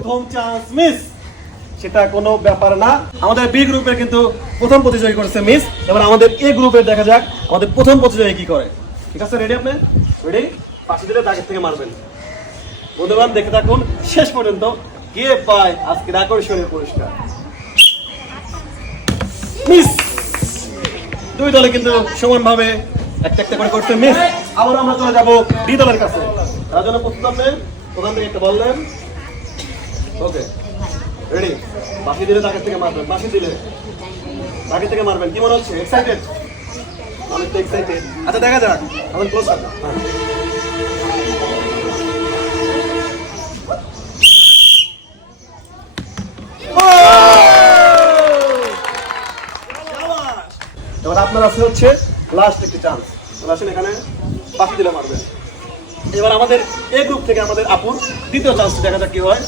প্রথম chance miss, সেটা কোনো ব্যাপার না। আমাদের বি গ্রুপের কিন্তু প্রথম প্রতিযোগী করেছে মিস। এবার আমাদের এ গ্রুপের দেখা যাক আমাদের প্রথম প্রতিযোগী কি করে। ঠিক আছে, রেডি? আপনি রেডি? পাশে দিলে দাগের থেকে মারবেন। বন্ধুগণ দেখে থাকুন শেষ পর্যন্ত, কে পায় আজকের আকর্ষণীয় পুরস্কার। মিস। দুই দলে কিন্তু সমানভাবে একটা একটা করে করতে মিস। আবার আমরা চলে যাবো ডি দলের কাছে। তার জন্য প্রস্তুত আছেন? প্রধান থেকে একটা বললেন, ওকে রেডি? বাকি দিলে তাকে থেকে মারবেন, বাকি দিলে তাকে থেকে মারবেন। কি মনে হচ্ছে? এক্সাইটেড? আমি তো এক্সাইটেড। আচ্ছা দেখা যাক, আমাদের ক্লোজ থাকবে। এবার আপনার আছে হচ্ছে লাস্ট একটি চান্স। আসেন এখানে, বাকি দিলে মারবেন। এবার আমাদের এই গ্রুপ থেকে আমাদের আপুর দ্বিতীয় চান্স দেখা যাক কি হয়।